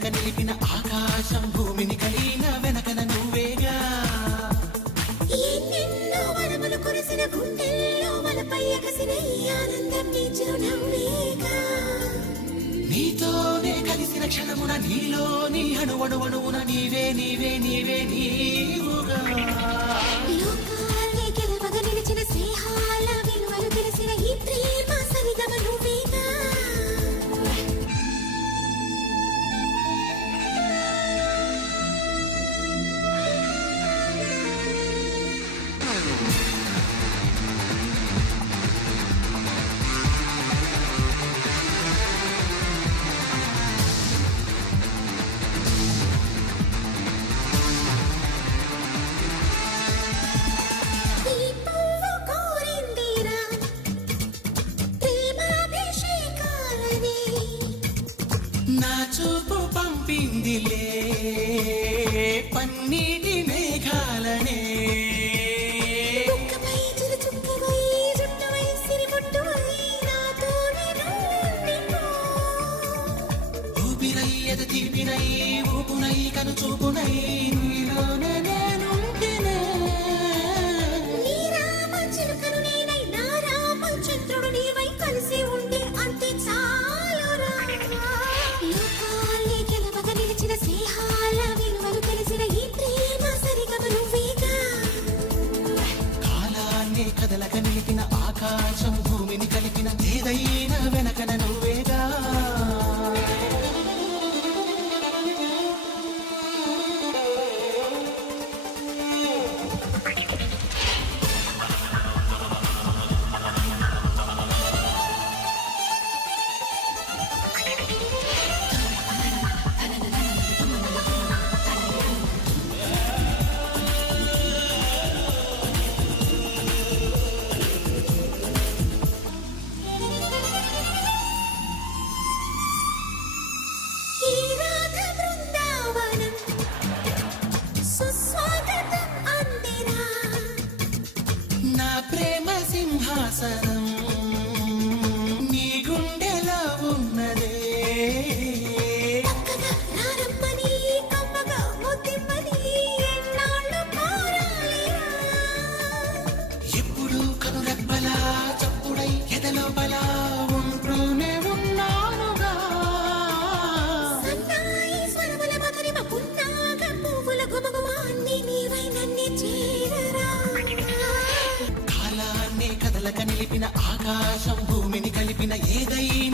కదలక నిలిపిన ఆకాశం భూమిని కలిగిన వెనకన నువ్వేగా. ఎన్నెన్నో వరములు కురిసిన గుండెల్లో వలపై ఎగసిన ఈ ఆనందం నీ చిరునవ్వేగా. నీతోనే కలిసిన క్షణమున నీలోని అణువణువణువున నీవే నీవే నీవే నీవుగా. లోకాలే గెలవగ నిలిచిన స్నేహాల విలువలు తెలిసిన ఈ ప్రేమ సరిగమ నువ్వేగా. ఈ పువ్వు కోరిందిరా ప్రేమాభిషేకాలని. నా చూపు పంపిందిలే పన్నీటి మేఘాలనే. చుక్కపై చిరుచుక్కవై జుట్టువై సిరిబొట్టువై నాతోనే ఉండిపో. ఊపిరై ఎద తీపినై ఊపునై కను చూపునై నీలోనే నేనుంటినే. నీ రామ చిలుకను నేనై నా రామ చంద్రుడు నీవై కలిసి ఉండి అంతే చాలురా. లోకాలే గెలవగ నిలిచిన స్నేహాల విలువలు తెలిసిన ఈ ప్రేమ సరిగమ నువ్వేగా. కాలాన్ని కదలక నిలిపిన ఆకాశం భూమిని కలిపిన ఏదైనా వెనకన నువ్వేగా. ఈ రాగ బృందావనం సుస్వాగతం అందిరా. నా ప్రేమ సింహాసనం నీ గుండెలో ఉన్నదే. చక్కగా రారమ్మని కమ్మగా ముద్దిమ్మని ఎన్నాళ్ళు కోరాలిరా. ఎప్పుడు కనురెప్పలా చప్పుడై ఎదలోపల ఉంటూనే ఉన్నానుగా. సన్నాయి స్వరముల మధురిమ పున్నాగ పువ్వుల గుమగుమ అన్నీ నీవై నన్నే చేరరా. కాలాన్ని కదలక నిలిపిన ఆకాశం భూమిని కలిపిన ఏదైనా